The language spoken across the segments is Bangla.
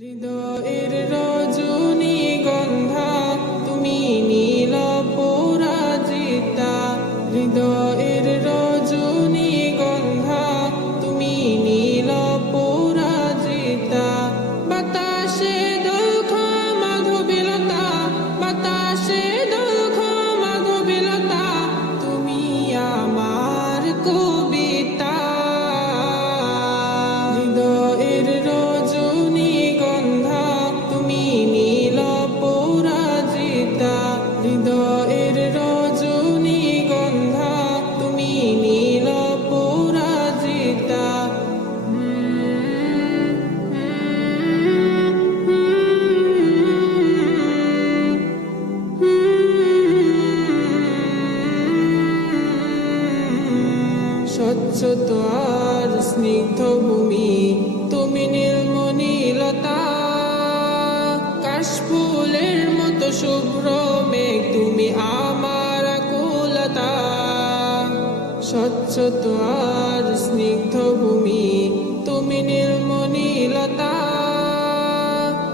হৃদয়ের রজনীগন্ধা তুমি নীল পরাজিতা। হৃদয়ের রজনীগন্ধা তুমি নীল পরাজিতা। বাতাসে দোলখা মাধবীলতা, বাতাসে দোলখা মাধবীলতা, তুমি আমার কবিতা। হৃদয়ের রজনীগন্ধা তুমি নীল পরাজিতা। হৃদয়ের রজনীগন্ধা তুমি নীল পরাজিতা। স্বচ্ছ আর স্নিগ্ধ ভূমি তুমি নীলমণিলতা। কাশফুলের মতো শুভ্র মেঘ তুমি আমার আকুলতা। স্বচ্ছ আর স্নিগ্ধ ভূমি তুমি নীলমণিলতা।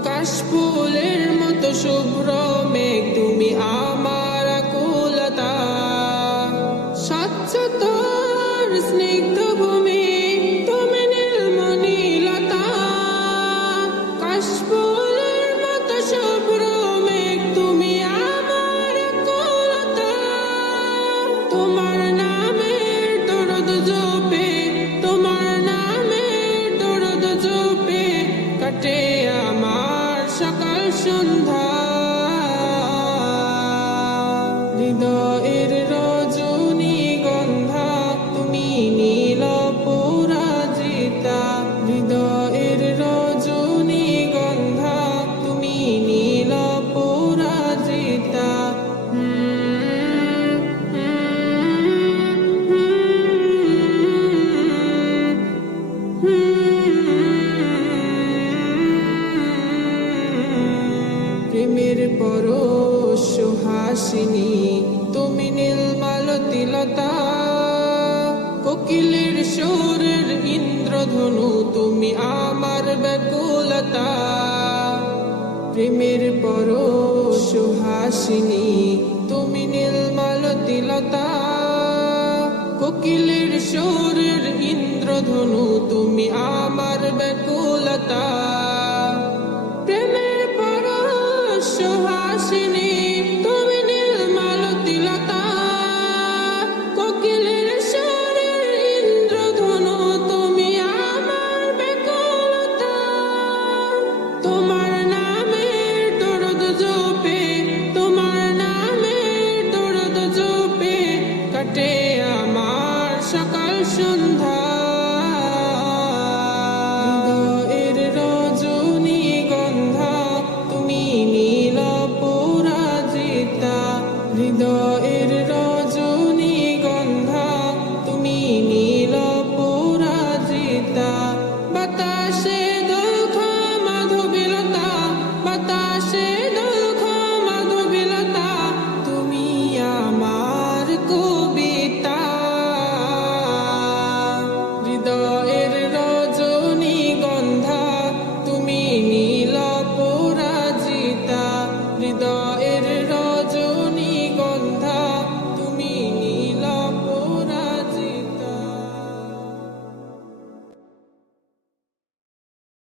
কাশফুলের মতো শুভ্র মেঘ তুমি আমার আকুলতা। স্বচ্ছ স্নিগ্ধ ভূমি তুমি নীলমণিলতা। কাশফুলের মতো শুভ্র মেঘ তুমি আমার আকুলতা। তোমার নামের দরদ জপে, তোমার নামের দরদ জপে কাটে আমার সকাল সন্ধ্যা। হৃদয়ের রজনীগন্ধা তুমি নীল পরাজিতা। হৃদয়ের রজনীগন্ধা তুমি নীল পরাজিতা। প্রেমের পরশ সুহাসিনী তুমি নীলমালতিলতা। কোকিলের সুরের ইন্দ্রধনু তুমি আমার ব্যাকুলতা। প্রেমের পরশ সুহাসিনী তুমি নীলমালতিলতা। কোকিলের সুরের ইন্দ্রধনু তুমি আমার ব্যাকুলতা। প্রেমের পরশ সুহাসিনী